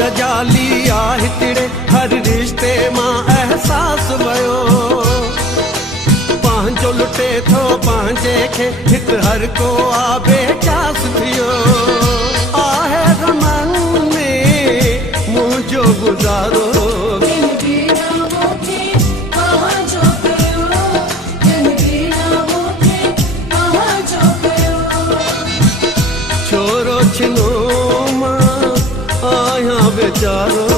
दजाली आहे तिड़े हर रिश्ते मां एहसास वयो पंहिंजो लुटे थो पंहिंजे खे हिकु हर को आ बेचास थियो आहे ग़मनि में मुंहिंजो गुज़ारो छोरो छिनो मां आहियां बेचारो